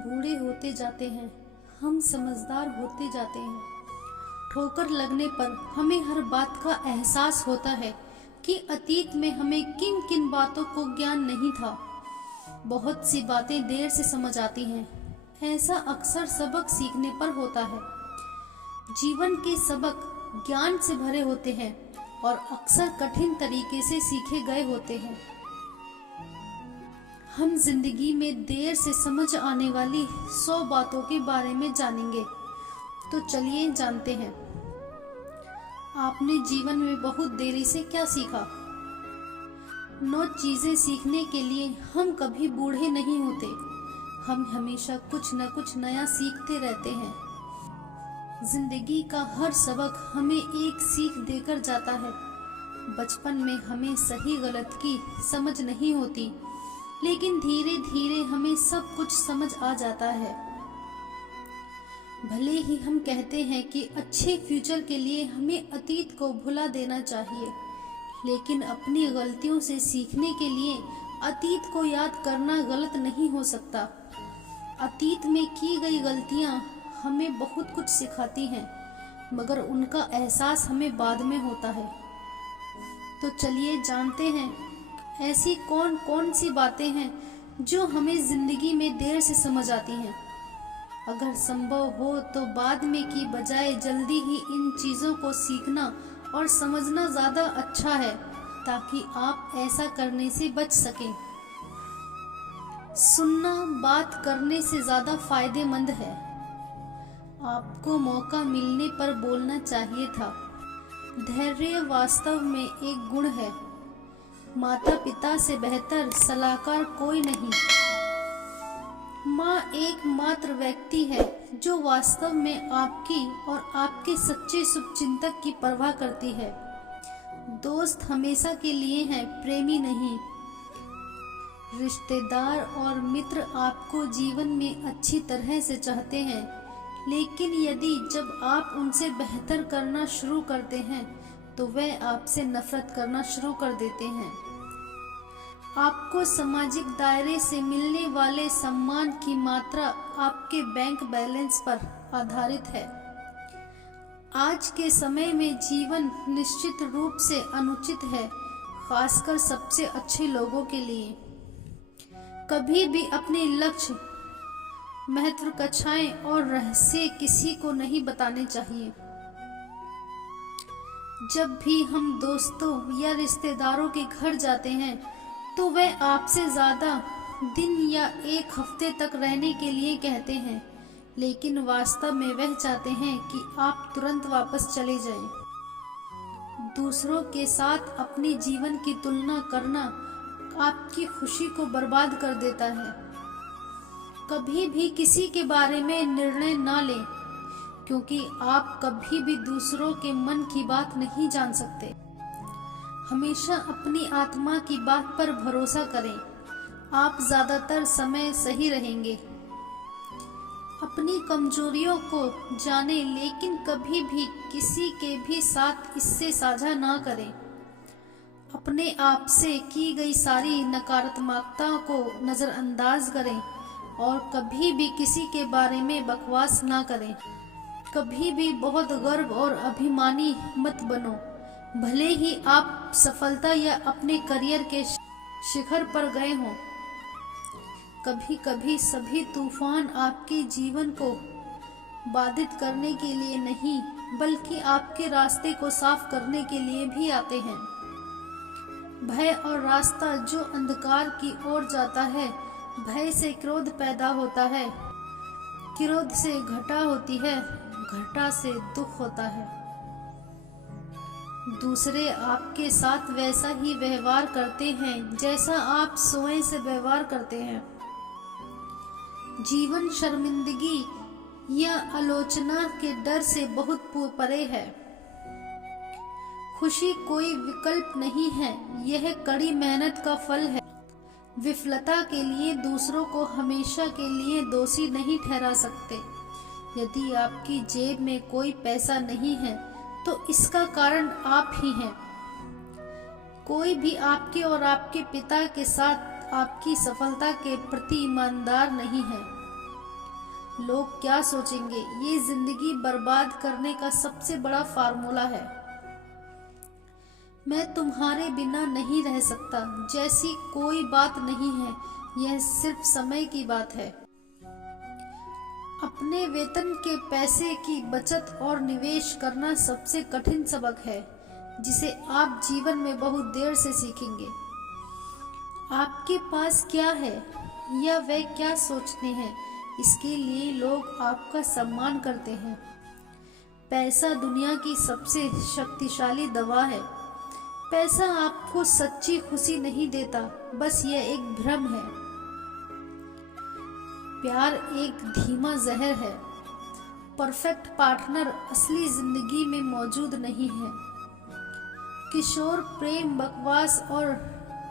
बूढ़े होते जाते हैं, हम समझदार होते जाते हैं। ठोकर लगने पर हमें हर बात का एहसास होता है कि अतीत में हमें किन किन बातों को ज्ञान नहीं था। बहुत सी बातें देर से समझ आती हैं। ऐसा अक्सर सबक सीखने पर होता है। जीवन के सबक ज्ञान से भरे होते हैं और अक्सर कठिन तरीके से सीखे गए होते हैं। हम जिंदगी में देर से समझ आने वाली 100 बातों के बारे में जानेंगे। तो चलिए जानते हैं, आपने जीवन में बहुत देरी से क्या सीखा। 9 चीजें सीखने के लिए हम कभी बूढ़े नहीं होते। हम हमेशा कुछ न कुछ नया सीखते रहते हैं। जिंदगी का हर सबक हमें एक सीख देकर जाता है। बचपन में हमें सही गलत की समझ नहीं होती, लेकिन धीरे धीरे हमें सब कुछ समझ आ जाता है। भले ही हम कहते हैं कि अच्छे फ्यूचर के लिए हमें अतीत को भुला देना चाहिए, लेकिन अपनी गलतियों से सीखने के लिए अतीत को याद करना गलत नहीं हो सकता। अतीत में की गई गलतियां हमें बहुत कुछ सिखाती हैं, मगर उनका एहसास हमें बाद में होता है। तो चलिए जानते हैं, ऐसी कौन कौन सी बातें हैं जो हमें जिंदगी में देर से समझ आती हैं। अगर संभव हो तो बाद में की बजाय जल्दी ही इन चीजों को सीखना और समझना ज्यादा अच्छा है, ताकि आप ऐसा करने से बच सकें। सुनना बात करने से ज्यादा फायदेमंद है। आपको मौका मिलने पर बोलना चाहिए था। धैर्य वास्तव में एक गुण है। माता पिता से बेहतर सलाहकार कोई नहीं। माँ एकमात्र व्यक्ति है जो वास्तव में आपकी और आपके सच्चे शुभचिंतक की परवाह करती है। दोस्त हमेशा के लिए हैं, प्रेमी नहीं। रिश्तेदार और मित्र आपको जीवन में अच्छी तरह से चाहते हैं, लेकिन यदि जब आप उनसे बेहतर करना शुरू करते हैं तो वह आपसे नफरत करना शुरू कर देते हैं। आपको सामाजिक दायरे से मिलने वाले सम्मान की मात्रा आपके बैंक बैलेंस पर आधारित है। आज के समय में जीवन निश्चित रूप से अनुचित है, खासकर सबसे अच्छे लोगों के लिए। कभी भी अपने लक्ष्य, महत्वाकांक्षाएं और रहस्य किसी को नहीं बताने चाहिए। जब भी हम दोस्तों या रिश्तेदारों के घर जाते हैं तो वह आपसे ज्यादा दिन या एक हफ्ते तक रहने के लिए कहते हैं, लेकिन वास्तव में वह चाहते हैं कि आप तुरंत वापस चले जाएं। दूसरों के साथ अपने जीवन की तुलना करना आपकी खुशी को बर्बाद कर देता है। कभी भी किसी के बारे में निर्णय ना लें, क्योंकि आप कभी भी दूसरों के मन की बात नहीं जान सकते। हमेशा अपनी आत्मा की बात पर भरोसा करें, आप ज्यादातर समय सही रहेंगे। अपनी कमजोरियों को जानें, लेकिन कभी भी किसी के भी साथ इससे साझा ना करें। अपने आप से की गई सारी नकारात्मकता को नजरअंदाज करें और कभी भी किसी के बारे में बकवास ना करें। कभी भी बहुत गर्व और अभिमानी मत बनो, भले ही आप सफलता या अपने करियर के शिखर पर गए हों। कभी कभी सभी तूफान आपके जीवन को बाधित करने के लिए नहीं, बल्कि आपके रास्ते को साफ करने के लिए भी आते हैं। भय और रास्ता जो अंधकार की ओर जाता है, भय से क्रोध पैदा होता है, क्रोध से घटा होती है, घटा से दुख होता है। दूसरे आपके साथ वैसा ही व्यवहार करते हैं जैसा आप स्वयं से व्यवहार करते हैं। जीवन शर्मिंदगी या आलोचना के डर से बहुत परे है। खुशी कोई विकल्प नहीं है, यह कड़ी मेहनत का फल है। विफलता के लिए दूसरों को हमेशा के लिए दोषी नहीं ठहरा सकते। यदि आपकी जेब में कोई पैसा नहीं है तो इसका कारण आप ही हैं। कोई भी आपके और आपके पिता के साथ आपकी सफलता के प्रति ईमानदार नहीं है। लोग क्या सोचेंगे, ये जिंदगी बर्बाद करने का सबसे बड़ा फार्मूला है। मैं तुम्हारे बिना नहीं रह सकता जैसी कोई बात नहीं है, यह सिर्फ समय की बात है। अपने वेतन के पैसे की बचत और निवेश करना सबसे कठिन सबक है, जिसे आप जीवन में बहुत देर से सीखेंगे। आपके पास क्या है या वे क्या सोचते हैं, इसके लिए लोग आपका सम्मान करते हैं। पैसा दुनिया की सबसे शक्तिशाली दवा है। पैसा आपको सच्ची खुशी नहीं देता, बस यह एक भ्रम है। प्यार एक धीमा जहर है। परफेक्ट पार्टनर असली जिंदगी में मौजूद नहीं है। किशोर प्रेम बकवास और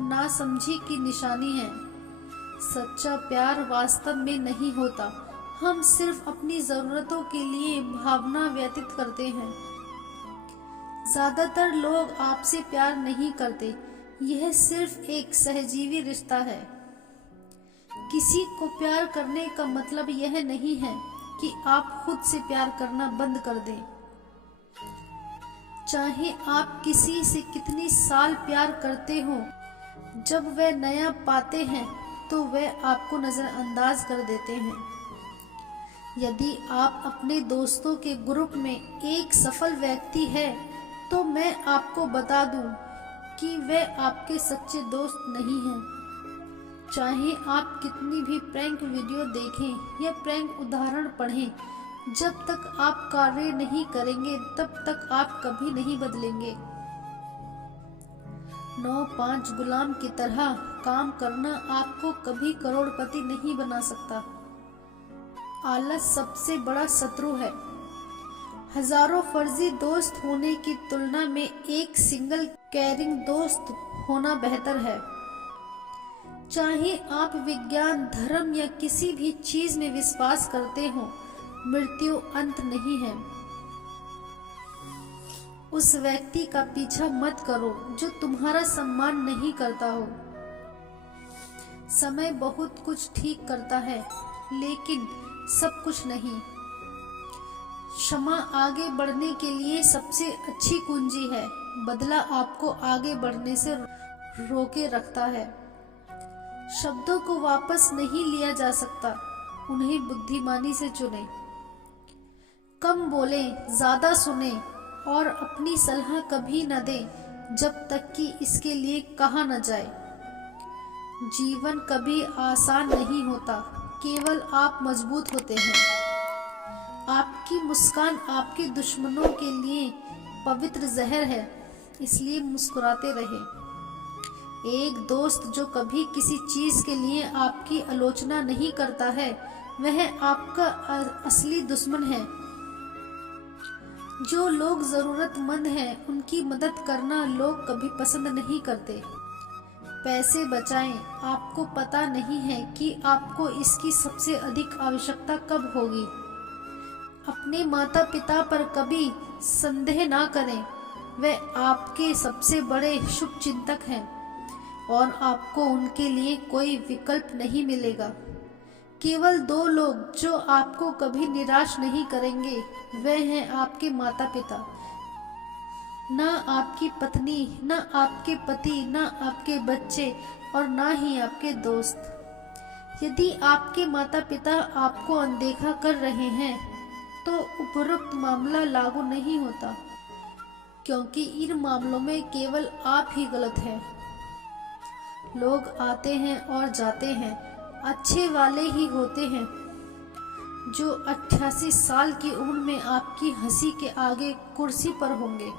नासमझी की निशानी है। सच्चा प्यार वास्तव में नहीं होता, हम सिर्फ अपनी जरूरतों के लिए भावना व्यतीत करते हैं। ज्यादातर लोग आपसे प्यार नहीं करते, यह सिर्फ एक सहजीवी रिश्ता है। किसी को प्यार करने का मतलब यह नहीं है कि आप खुद से प्यार करना बंद कर दें। चाहे आप किसी से कितनी साल प्यार करते हो, जब वे नया पाते हैं तो वे आपको नजरअंदाज कर देते हैं। यदि आप अपने दोस्तों के ग्रुप में एक सफल व्यक्ति है, तो मैं आपको बता दूं कि वे आपके सच्चे दोस्त नहीं हैं। चाहे आप कितनी भी प्रैंक वीडियो देखें या प्रैंक उदाहरण पढ़ें, जब तक आप कार्य नहीं करेंगे तब तक आप कभी नहीं बदलेंगे। 9-5 गुलाम की तरह काम करना आपको कभी करोड़पति नहीं बना सकता। आलस सबसे बड़ा शत्रु है। हजारों फर्जी दोस्त होने की तुलना में एक सिंगल केयरिंग दोस्त होना बेहतर है। चाहे आप विज्ञान, धर्म या किसी भी चीज में विश्वास करते हो, मृत्यु अंत नहीं है। उस व्यक्ति का पीछा मत करो जो तुम्हारा सम्मान नहीं करता हो। समय बहुत कुछ ठीक करता है, लेकिन सब कुछ नहीं। क्षमा आगे बढ़ने के लिए सबसे अच्छी कुंजी है। बदला आपको आगे बढ़ने से रोके रखता है। शब्दों को वापस नहीं लिया जा सकता, उन्हें बुद्धिमानी से चुनें। कम बोलें, ज्यादा सुने और अपनी सलाह कभी न दें जब तक कि इसके लिए कहा न जाए। जीवन कभी आसान नहीं होता, केवल आप मजबूत होते हैं। आपकी मुस्कान आपके दुश्मनों के लिए पवित्र जहर है, इसलिए मुस्कुराते रहें। एक दोस्त जो कभी किसी चीज के लिए आपकी आलोचना नहीं करता है, वह आपका असली दुश्मन है। जो लोग जरूरतमंद हैं, उनकी मदद करना लोग कभी पसंद नहीं करते। पैसे बचाएं, आपको पता नहीं है कि आपको इसकी सबसे अधिक आवश्यकता कब होगी। अपने माता पिता पर कभी संदेह ना करें, वे आपके सबसे बड़े शुभ चिंतक हैं और आपको उनके लिए कोई विकल्प नहीं मिलेगा। केवल 2 लोग जो आपको कभी निराश नहीं करेंगे, वे हैं आपके माता पिता। ना आपकी पत्नी, ना आपके पति, ना आपके बच्चे और ना ही आपके दोस्त। यदि आपके माता पिता आपको अनदेखा कर रहे हैं, तो उपरोक्त मामला लागू नहीं होता, क्योंकि इन मामलों में केवल आप ही गलत हैं। लोग आते हैं और जाते हैं, अच्छे वाले ही होते हैं जो 88 साल की उम्र में आपकी हंसी के आगे कुर्सी पर होंगे।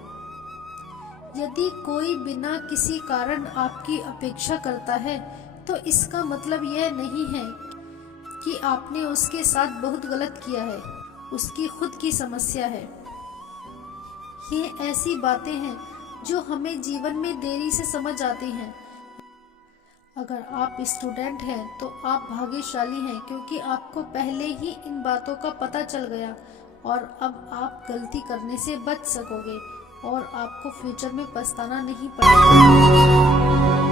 यदि कोई बिना किसी कारण आपकी अपेक्षा करता है, तो इसका मतलब यह नहीं है कि आपने उसके साथ बहुत गलत किया है, उसकी खुद की समस्या है। ये ऐसी बातें हैं जो हमें जीवन में देरी से समझ आती हैं। अगर आप स्टूडेंट हैं तो आप भाग्यशाली हैं, क्योंकि आपको पहले ही इन बातों का पता चल गया और अब आप गलती करने से बच सकोगे और आपको फ्यूचर में पछताना नहीं पड़ेगा।